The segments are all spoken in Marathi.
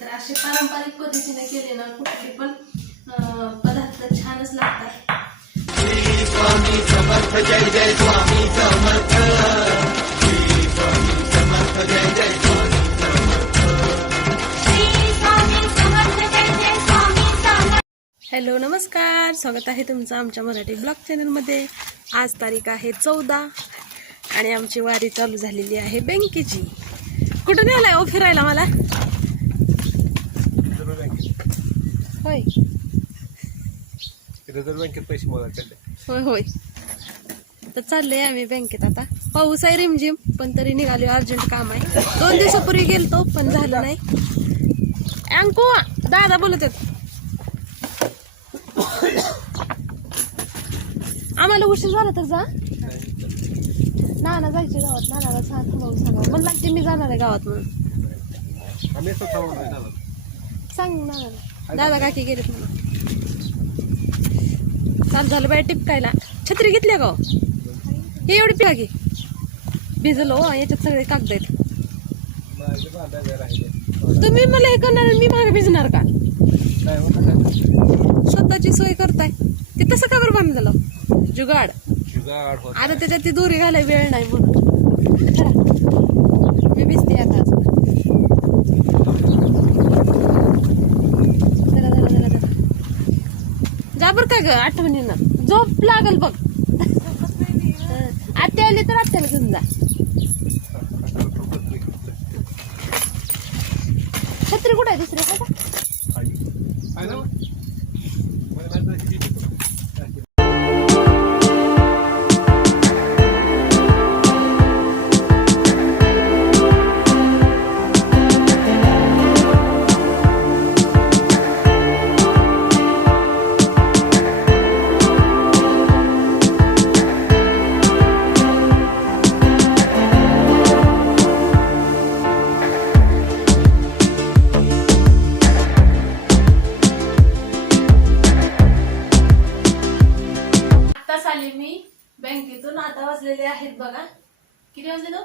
तर असे पारंपरिक पद्धतीने केले ना कुठले पण पदार्थ छानच लागतात. स्वामी समर्थ जय जय स्वामी समर्थ, स्वामी समर्थ जय जय स्वामी समर्थ. हॅलो नमस्कार, स्वागत आहे तुमचं आमच्या मराठी ब्लॉग चॅनलमध्ये. आज तारीख आहे 14 आणि आमची वारी चालू झालेली आहे बँकेची. कुठून आलाय ओ फिरायला मला? होय रिझर्व्ह बँकेत पैसे मोजायचे. होय होय तर चाललंय आम्ही बँकेत. आता पाऊस आहे रिमझिम, पण तरी निघालो, अर्जंट काम आहे. 2 दिवसापूर्वी गेलतो पण झालं नाही. अंकू दादा बोलत आहेत, आम्हाला उशीर झाला तर जा. नाना जायचे गावात, नानाला सांगा मला लागते मी जाणार आहे गावात म्हणून. सांग नानाला, दादा काकी गेलेत म्हणून. चालू झालं बाय टिपकायला. छत्री घेतली का हे? एवढी पिळा घे, भिजलो याच्यात सगळे कागद आहेत. तुम्ही मला हे करणार, मी मागे भिजणार का? स्वतःची सोय करताय ते तसं का बरं बांधलं? जुगाड आता त्याच्यात ती दोरी घालाय वेळ नाही म्हणून. चला मी भिजते आता. जा बर का ग, आठवणीनं झोप लागल बघ. आत्या आली तर आत्याला घेऊन जा. छत्री कुठं आहे दुसरी का? आले मी बँकेतून. आता वाजलेले आहेत बघा, किती वाजले तो?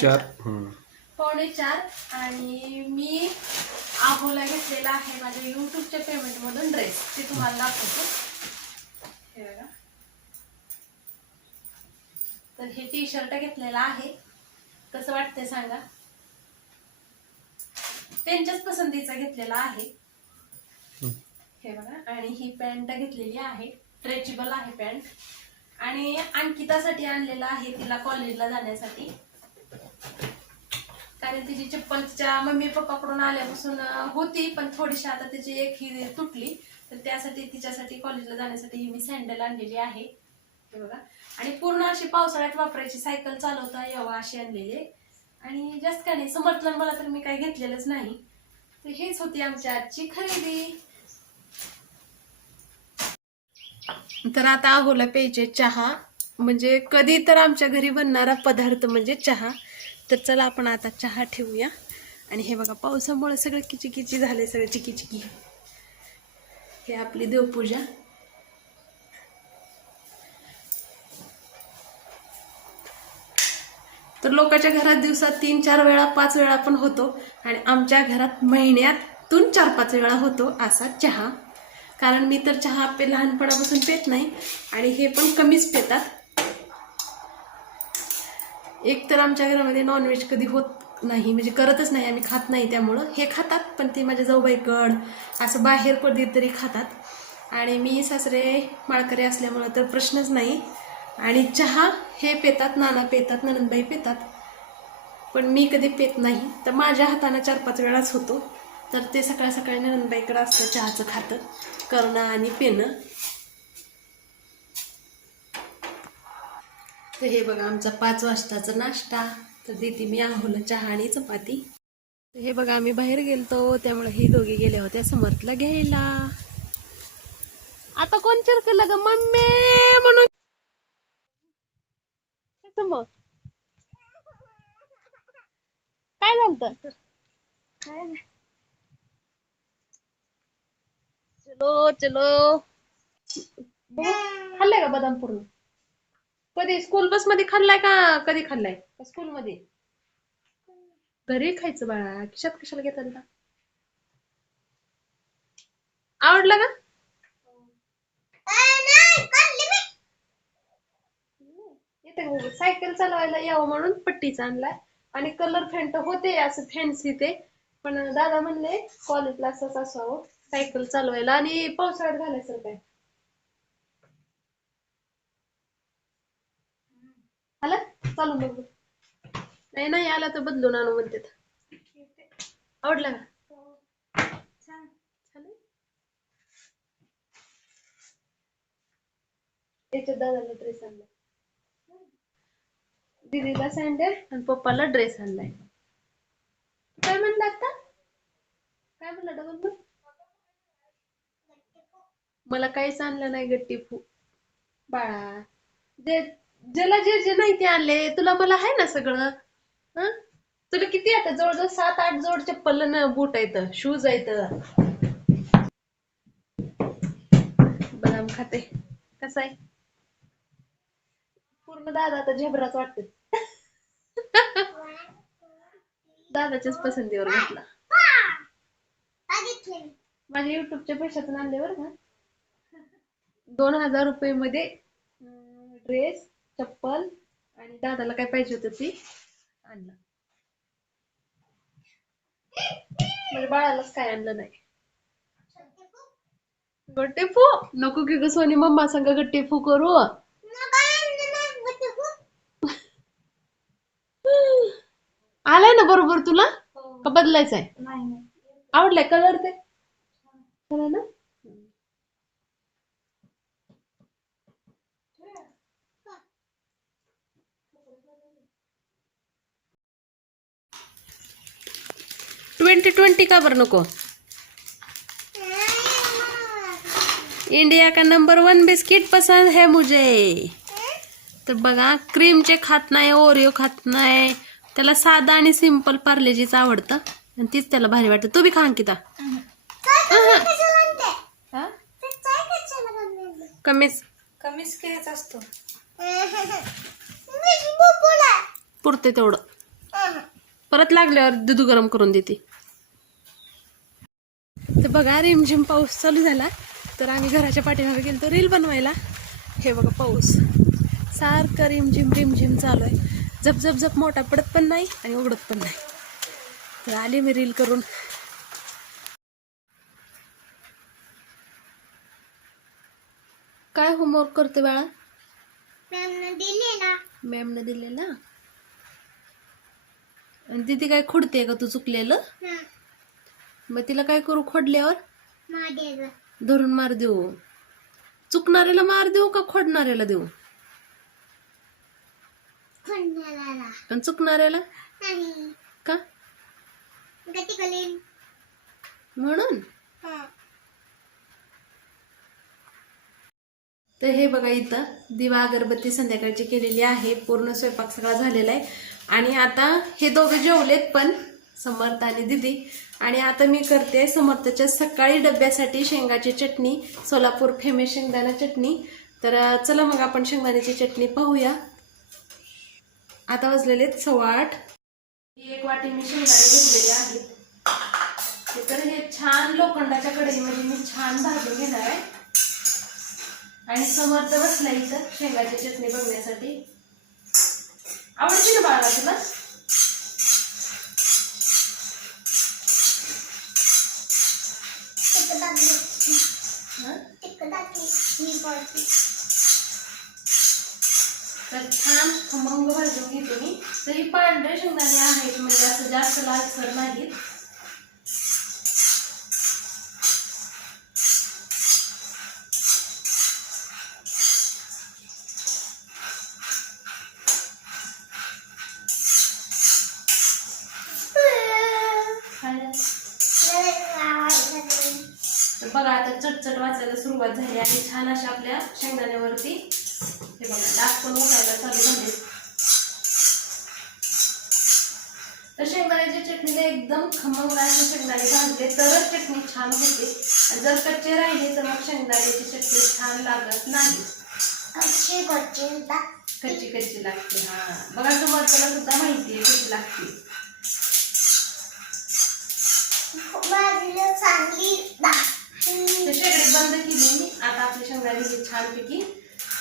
4:45. आणि मी आहोला घेतलेला आहे माझ्या युट्यूबच्या पेमेंट मधून ड्रेस. ते तुम्हाला दाखवतो. हे बघा, तर हे टी शर्ट घेतलेला आहे. कसं वाटतंय सांगा? त्यांच्याच पसंतीचा घेतलेला आहे. हे बघा, आणि ही पॅन्ट घेतलेली आहे, स्ट्रेचेबल आहे पॅन्ट. आणि अंकितासाठी आणलेला आहे, तिला कॉलेजला जाण्यासाठी. कारण तिची चप्पल तिच्या मम्मी पप्पाकडून आल्यापासून होती, पण थोडीशी आता तिची एक ही तुटली, तर त्यासाठी तिच्यासाठी कॉलेजला जाण्यासाठी ही मी सँडल आणलेली आहे. हे बघा, आणि पूर्ण अशी पावसाळ्यात वापरायची, सायकल चालवता यावं अशी आणलेली. आणि जास्त काय नाही, समजलं मला तर मी काही घेतलेलंच नाही. तर हेच होती आमची आजची खरेदी. तर आता आहोला प्यायचे चहा, म्हणजे कधी तर आमच्या घरी बनणारा पदार्थ म्हणजे चहा. तर चला आपण आता चहा ठेवूया. आणि हे बघा, पावसामुळे सगळं किचिकिची झाले, सगळं चिकीचिकी. हे आपली देवपूजा. तर लोकांच्या घरात दिवसात 3-4 वेळा 5 वेळा पण होतो, आणि आमच्या घरात महिन्यातून 4-5 वेळा होतो असा चहा. कारण मी तर चहा लहानपणापासून पेत नाही, आणि हे पण कमीच पेतात. एक तर आमच्या घरामध्ये नॉनव्हेज कधी होत नाही, म्हणजे करतच नाही, आम्ही खात नाही. त्यामुळं हे खातात, पण ते माझ्या जाऊबाईकड असं बाहेर कधीतरी खातात. आणि मी सासरे माळकरी असल्यामुळं तर प्रश्नच नाही. आणि चहा हे पेतात, नाना पेतात, ननंदबाई पेतात, पण मी कधी पेत नाही. तर माझ्या हाताने 4-5 वेळाच होतो. तर ते सकाळ सकाळी ननंदबाईकडे असतं चहाचं खातं करणं आणि पिणं. तर हे बघा आमचा 5 वाजताचा नाश्ता. तर देते मी आहोला चहा आणि चपाती. हे बघा, आम्ही बाहेर गेलतो, त्यामुळे हे दोघे गेले होते समर्थला घ्यायला. आता कोण चिरकलं ग मम्मी म्हणून? मग काय झालं? चलो चलो. खाल्लाय का बदाम पूर्ण? कधी स्कूल बस मध्ये खाल्लाय का कधी खाल्लाय? स्कूल मध्ये घरी खायचं बाळा, खिशात कशाला घेताना. आवडला का? येते सायकल चालवायला यावं म्हणून पट्टीचा आणलाय. आणि कलर फेंट होते असं फॅन्सी ते, पण दादा म्हणले कॉलेजला असंच असावं सायकल चालवायला आणि पावसाळ्यात घालायचं काय. आला चालून बघ. नाही नाही आला तर बदलून आणू म्हणते. आवडला का? छान. त्याच्या दादाला ड्रेस आणला, दीदीला सँडल आणि पप्पाला ड्रेस आणलाय. काय म्हणलं आता? काय म्हणलं डबल बोल? मला काहीच आणलं नाही गट्टी फू बाळा. जे ज्याला जे जे नाही ते आणले, तुला मला आहे ना सगळं. हं? तुला किती आता जवळजवळ 7-8 जोड चप्पल न बूट आहेत, शूज आहेत. बदाम खाते कसा आहे? पूर्ण दादा आता झेब्राच वाटते. दादाच्याच पसंतीवर घेतला. माझ्या युट्यूबच्या पैशातून आणले बरं का. 2000 रुपये मध्ये ड्रेस, चप्पल आणि दादाला काय पाहिजे होतं ती आणलं. म्हणजे बाळालाच काय आणलं नाही. गट्टे फू नको की ग सोनी, मम्मा संग गट्टे फू करू. आलाय ना बरोबर तुला का बदलायचंय? आवडलाय कलर ते ना. 2020 का बरं नको? इंडिया का नंबर 1 बिस्किट पसंद है मुझे. तर बघा क्रीमचे खात नाही, ओरिओ खात नाही, त्याला साधा आणि सिंपल पार्लेजीच आवडतं आणि तीच त्याला भारी वाटतं. तू बी खा अंकिता. कमीच कमीच केच असतो, पुरते तेवढं, परत लागल्यावर दूध गरम करून देते. तर बघा रिमझिम पाऊस चालू झाला, तर आम्ही घराच्या पाठीमागे गेलो तो रील बनवायला. हे बघा पाऊस सारखं रिमझिम रिमझिम चालू आहे, झप झप झप मोठा पडत पण नाही आणि उघडत पण नाही. तर आली मी रील करून. काय होमवर्क करते बाळा? मॅमने दिलेला. आणि दीदी काय खोडते का तू चुकलेलं? मग तिला काय करू खोडल्यावर? धरून मार देऊ. चुकणाऱ्याला मार देऊ का खोडणाऱ्याला देऊ? पण चुकणाऱ्याला का म्हणून. तर हे बघा इथं दिवा अगरबत्ती संध्याकाळची केलेली आहे, पूर्ण स्वयंपाक सगळा झालेला आहे. आणि आता हे दोघं जेवलेत पण, समर्थ आणि दीदी. आणि आता मी करते समर्थच्या सकाळी डब्यासाठी शेंगाची चटणी, सोलापूर फेमस शेंगदाणा चटणी. तर चला मग आपण शेंगदाण्याची चटणी पाहूया. आता वाजलेले 8:15. एक वाटी मी शेंगदाणे घेतलेले आहेत. तर हे छान लोखंडाच्या कढईमध्ये मी छान भाजून घेणार आहे. आणि समर्थ बसला इथं शेंगाची चटणी बघण्यासाठी. आवडते ना बाळा तुला? तर छान खमंग भाजून घेते मी. तरी पांढरे शेंगदाणे आहेत, म्हणजे असं जास्त लालसर नाहीत. तर बघा आता चटचट वाचायला सुरुवात झाली आणि छान अशा आपल्या शेंगदाण्यावरती हे बघा डाग पण उठायला चालू झाले. तर शेंगदाण्याच्या चटणीला एकदम खमंग असे शेंगदाणे भाजले तरच चटणी छान होते. जर कच्चे राहिले तर मग शेंगदाण्याची चटणी छान लागत नाही, कच्ची कच्ची लागते. हा बघा तुम्हाला सुद्धा माहिती आहे कशी लागते. शेंगदाणे हे छानपैकी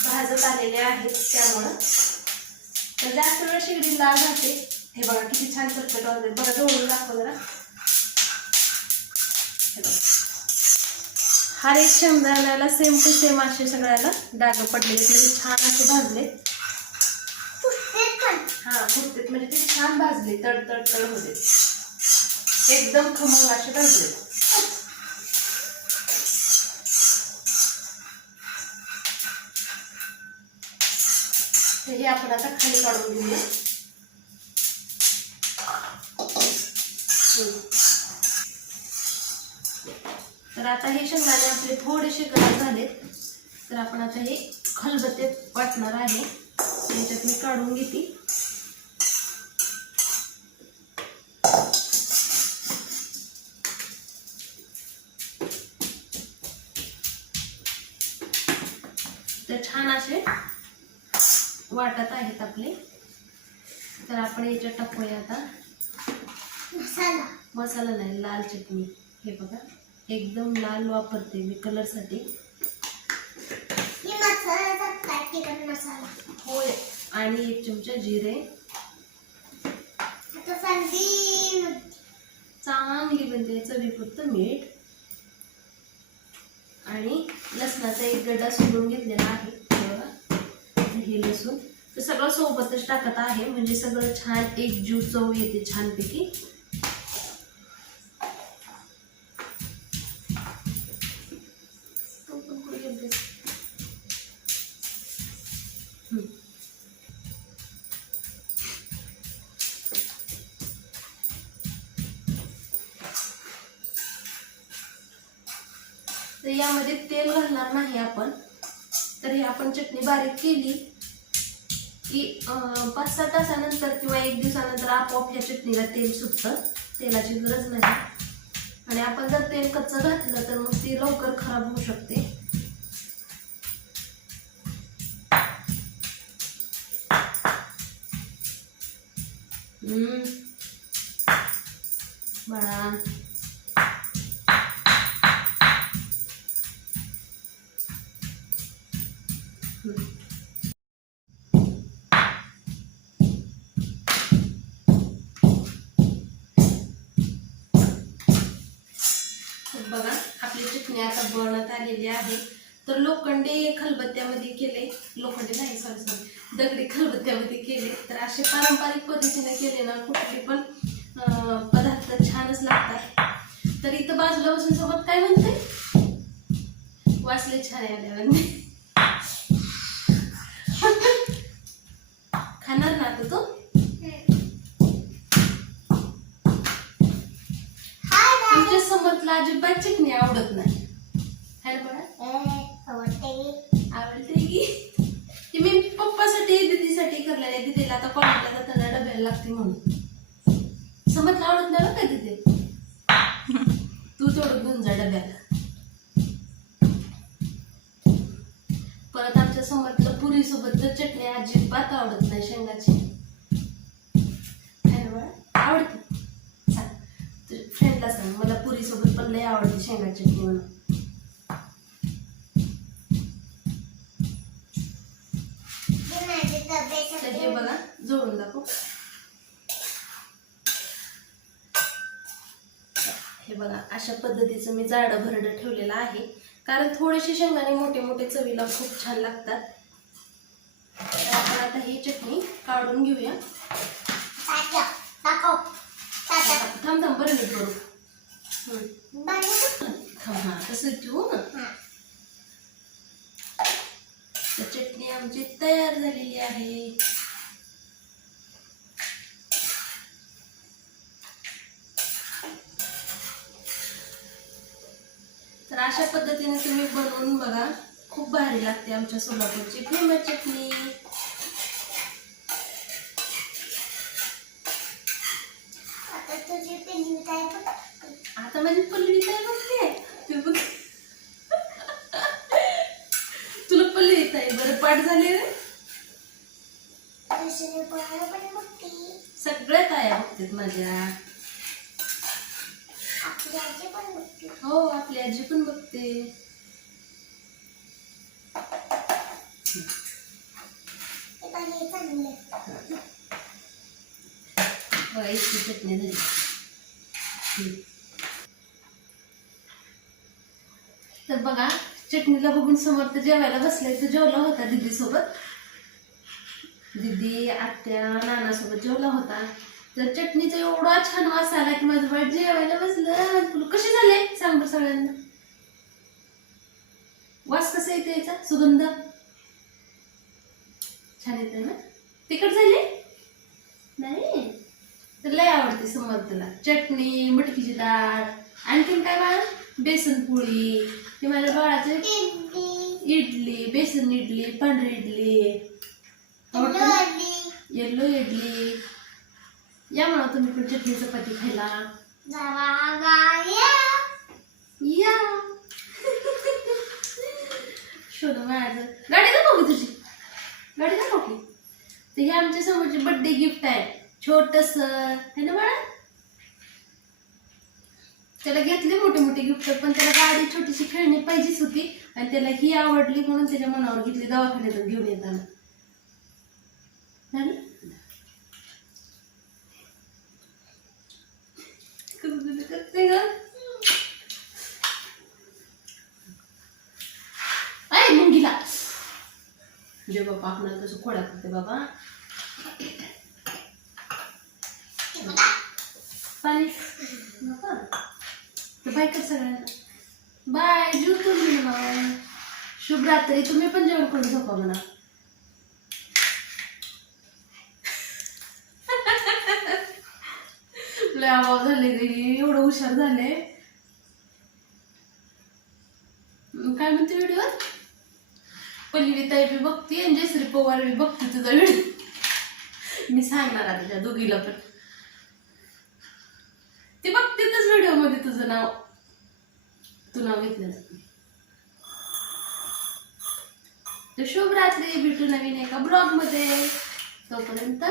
भाजत आलेले आहेत त्यामुळं. तर जास्त वेळ शेगडी लाल राहते. हे बघा किती छान चटपट वाजले. बघा जवळून दाखव जरा. हर एक शेंगदाण्याला सेम टू सेम असे सगळ्याला डाग पडलेले म्हणजे छान असे भाजले. हा फुटतेत म्हणजे ते छान भाजले. तड तड तड होते एकदम खमंग असे भाजले. हे आपण आता खाली काढून घेऊया. तर आता हे शेंगदाणे आपले थोडेसे गरम झालेत. तर आपण आता हे खलबत्ते वाटणार आहे. त्याच्यात मी काढून घेते. तर छान असे वाटत आहेत आपले. तर आपण याच्यात टाकूया आता मसाला नाही लाल चटणी. हे बघा एकदम लाल वापरते मी कलरसाठी. होय आणि 1 चमचा जिरे. चांगली बनते. चवीपुरतं मीठ आणि लसणाचा 1 गड्डा सोलून घेतलेला आहे. हे लसूण तर सगळं सोबतच टाकत आहे म्हणजे सगळं छान एकजीव चव येते छानपैकी. तर यामध्ये तेल घालणार नाही आपण. तर हे आपण चटणी बारीक केली की 5-6 तासानंतर किंवा 1 दिवसानंतर आपोआप ह्या चटणीला तेल सुटतं. तेलाची गरज नाही. आणि आपण जर तेल कच्चं घातलं तर मग ती लवकर खराब होऊ शकते. बाळा बघा आपली चटणी आता बनत आलेली आहे. तर लोखंडी खलबत्त्यामध्ये केले. लोखंडी नाही सॉरी दगडी खलबत्त्यामध्ये केले. तर असे पारंपरिक पद्धतीने केले ना कुठले पण पदार्थ छानच लागतात. तर इथं बाजूला बसून सोबत काय म्हणते वाचले छान आल्यावर खाणार ना आता तो. तुमच्या समोरला अजिबात चटणी आवडत नाही. है ना आवडते की मी पप्पासाठी दीदीसाठी करलेले. दीदीला आता कॉलेजला जाताना डब्याला लागते म्हणून. समजला आवडत नाही का तिथे. तू थोडं घेऊन जा डब्याला. परत आमच्या समोरला पुरी सोबत तर चटणी अजिबात आवडत नाही शेंगाची. है ना आवडते. फ्रेंडला सांग मला पुरी सोबत पण लय आवडते शेंगाची चटणी म्हणून. हे बघा जोडून दाखव. हे बघा अशा पद्धतीचं मी जाडं भरडं ठेवलेलं आहे. कारण थोडेसे शेंगदाणे मोठे मोठे चवीला खूप छान लागतात. आपण आता ही चटणी काढून घेऊया. थांब थांब बरं नीट करू. थांब हा तसं ठेवू ना. चटणी आमची तयार झालेली आहे. तर अशा पद्धतीने तुम्ही बनवून बघा. खूप भारी लागते. आमच्या सोलापूरची फेमस चटणी. आता माझी पल्लवी काय बघते तू बघ. तुला पल्लवी येत आहे बरं पाठ झाले रे. सगळ्यात आया बघतात माझ्या. हो आपली आजी पण बघते. बघा इतकी चटणी झाली. तर बघा चटणीला बघून समोर तर जेवायला बसलाय. तो जेवला होता दीदी सोबत, दीदी आत्या नानासोबत जेवला होता. तर चटणीचा एवढा छान वास आला की माझं बाळ जेवायला बसलं. कसे झाले सांग बरं सगळ्यांना, वास कसा येते याचा, सुगंध छान येते ना. तिखट झाले नाही तर लय आवडते समोर तुला चटणी, मटकीची डाळ, आणखीन काय बाळ, बेसन पोळी. हे माझ्या बाळाचे इडली, बेसन इडली, पांढरी इडली, येल्लो इडली. या म्हणा तुम्ही पण चटणी चपाती खायला या. शोध माझं गाडी दाखव की, तुझी गाडी दाखव की. तर हे आमच्या समोरचे बर्थडे गिफ्ट आहे, छोटस है ना बाळा. त्याला घेतले मोठे मोठे गिफ्ट, पण त्याला गाडी छोटीशी खेळणी पाहिजेच होती आणि त्याला ही आवडली म्हणून त्याच्या मनावर घेतली दवाखान्यातून घेऊन येताना. करते ग काय मुंगीला जे बाबा आपल्याला कसं खोड्या करते बाबा. पाणी तर बाय कर सगळ्यांना, बाय. जीव तुम्ही मग शुभरात्री. तुम्ही पण जेवण करून झोपा म्हणा. लय आवाज झाले एवढं हुशार झाले. काय म्हणते व्हिडिओ, पल्लवी ताई बी बघते आणि जयश्री पवार बी बघते तुझा व्हिडिओ. मी सांगणार आता त्या दोघीला पण, ती बघतेच व्हिडिओ मध्ये तुझं नाव, तू नाव घेतलं. तर शुभ रात्री, भेटू नवीन एका ब्लॉग मध्ये. तोपर्यंत